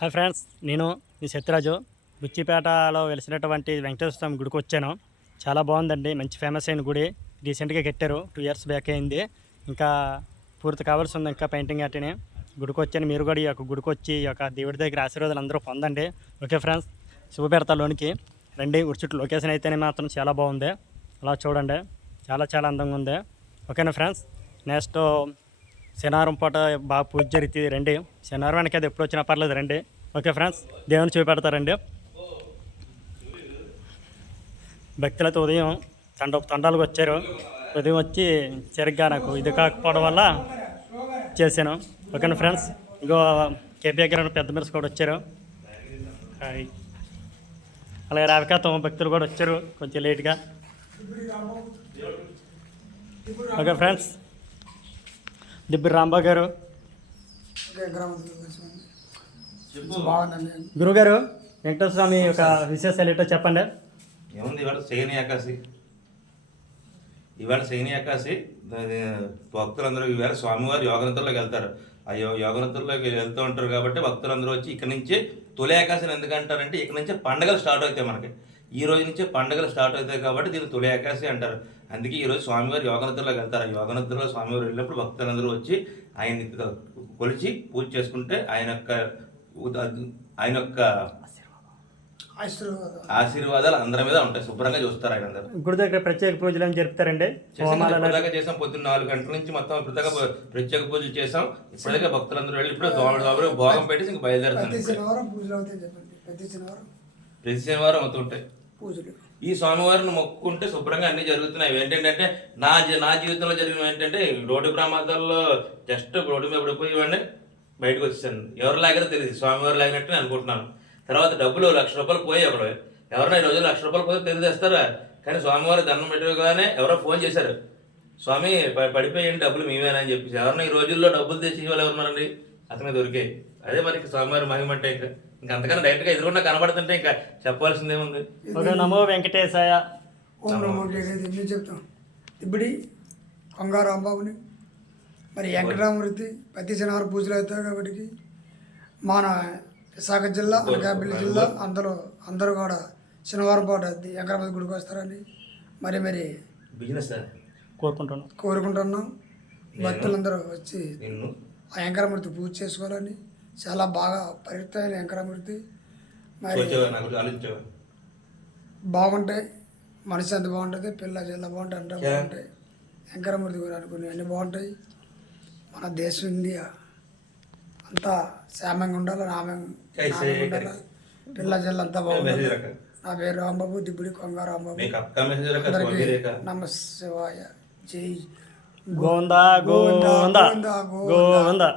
Hi friends, నేను మీ సత్యరాజు. బుచ్చిపేటలో వెలిసినటువంటి వెంకటేశ్వర స్వామి గుడికి వచ్చాను. చాలా బాగుందండి, మంచి ఫేమస్ అయిన గుడి. రీసెంట్గా కట్టారు, 2 years బ్యాక్ అయింది. ఇంకా పూర్తి కావాల్సి ఉంది, ఇంకా పెయింటింగ్ అట్టని. గుడికి వచ్చాను. మీరు కూడా ఈ యొక్క గుడికి వచ్చి ఈ యొక్క దేవుడి దగ్గర ఆశీర్వాదాలు అందరూ పొందండి. ఓకే ఫ్రెండ్స్, శుభపెడతలోనికి రండి. చుట్టూ లొకేషన్ అయితేనే మాత్రం చాలా బాగుంది. అలా చూడండి, చాలా చాలా అందంగా ఉంది. ఓకేనా ఫ్రెండ్స్, నెక్స్ట్ శనివారం పూట బాగా పూజ జరుగుతుంది. రండి, శనివారం వెనక అది ఎప్పుడు వచ్చినా పర్లేదు, రండి. ఓకే ఫ్రెండ్స్, దేవుని చూపెడతారండి. భక్తులతో ఉదయం తండాలకు వచ్చారు. ఉదయం వచ్చి సరిగ్గా నాకు ఇది కాకపోవడం వల్ల చేశాను. ఓకేనా ఫ్రెండ్స్, ఇంకో కేపీ గారు పెద్ద మిరస్ కూడా వచ్చారు. అలాగే రావికాతం భక్తులు కూడా వచ్చారు కొంచెం లేట్గా. ఓకే ఫ్రెండ్స్, దిబ్బి రాంబాబు గారు, గురుగారు వెంకటేశ్వర స్వామి యొక్క విశేషాలు ఏంటో చెప్పండి. ఏముంది, ఇవాళ శయని ఏకాశి. భక్తులందరూ ఈవేళ స్వామివారి యోగనిద్రలోకి వెళ్తారు. ఆ యోగనిద్రలోకి వెళ్తూ ఉంటారు కాబట్టి భక్తులందరూ వచ్చి ఇక్కడ నుంచే తొలి ఏకాశిని ఎందుకంటారంటే ఇక్కడ నుంచే పండుగలు స్టార్ట్ అవుతాయి. మనకి ఈ రోజు నుంచే పండుగలు స్టార్ట్ అవుతాయి కాబట్టి దీన్ని తొలి ఏకాశి అంటారు. అందుకే ఈరోజు స్వామివారి యోగనిద్రలోకి వెళ్తారు. ఆ యోగనిద్రలో స్వామివారు వెళ్ళినప్పుడు భక్తులందరూ వచ్చి ఆయన్ని కొలిచి పూజ చేసుకుంటే ఆయన యొక్క ఆశీర్వాదాలు అందరి మీద ఉంటాయి. శుభ్రంగా చూస్తారు ఆయన అందరూ. గుడి దగ్గర ప్రత్యేక పూజలు ఏం జరుపుతారండి? చేసాం పొద్దున్న 4 గంటల నుంచి మొత్తం ప్రత్యేక పూజలు చేసాం. ఇప్పటికే భక్తులందరూ వెళ్ళి ఇప్పుడు భోగం పెట్టి ఇంక బయలుదేరుతారు. ప్రతి శనివారం అవుతుంటాయి ఈ స్వామివారిని మొక్కుకుంటే శుభ్రంగా అన్ని జరుగుతున్నాయి. ఏంటంటే నా జీవితంలో జరిగిన ఏంటంటే రోడ్డు ప్రమాదాల్లో జస్ట్ రోడ్డు మీద పడిపోయి బయటకు వచ్చేసాను. ఎవరు లాగారో తెలియదు, స్వామివారు లాగినట్టు నేను అనుకుంటున్నాను. తర్వాత డబ్బులు ₹1,00,000 పోయి అప్పుడు ఎవరైనా ఈ రోజుల్లో ₹1,00,000 పోతే తెలియజేస్తారా? కానీ స్వామివారి దండం పెట్టగానే ఎవరో ఫోన్ చేశారు, స్వామి పడిపోయండి డబ్బులు మేమేనా అని చెప్పేసి. ఎవరన్నా ఈ రోజుల్లో డబ్బులు తెచ్చి వాళ్ళు ఎవరున్నారండి? అతనే దొరికాయి. అదే మరి స్వామివారి మహిమ అంటే ఇంకా అంతకన్నా డైరెక్ట్గా ఎదురుకుండా కనబడుతుంటే ఇంకా చెప్పాల్సిందేముంది. నమో వెంకటేశాయ. ఓం నమో వెంకటేశాయ చెప్తాం. ఇప్పుడు కొంగారు రాంబాబుని మరి వెంకటరామూర్తి ప్రతి శనివారం పూజలు అవుతాయి కాబట్టి మన విశాఖ జిల్లా, అనకాపల్లి జిల్లా అందరూ కూడా శనివారం పాటు వెంకటరామూర్తి గుడికి వస్తారండి. మరి కోరుకుంటున్నాం భక్తులందరూ వచ్చి ఆ వెంకటరామూర్తి పూజ చేసుకోవాలని. చాలా బాగా పవిత్రమైన వెంకటరామూర్తి. మరి బాగుంటాయి, మనసు ఎంత బాగుంటుంది, పిల్ల జిల్లా బాగుంటాయి, అంటే బాగుంటాయి. వెంకటరామూర్తి కూడా అనుకుని అన్నీ బాగుంటాయి. మన దేశం ఇండియా అంతా క్షేమంగా ఉండాలి, ఉండాలి, పిల్ల జిల్లా అంతా బాగుంటుంది. నా పేరు రాంబాబు, దిబ్బుడి కొంగారు రాంబాబు. నమ శివాయ. జై గోవిందా గోవిందా గోవిందా.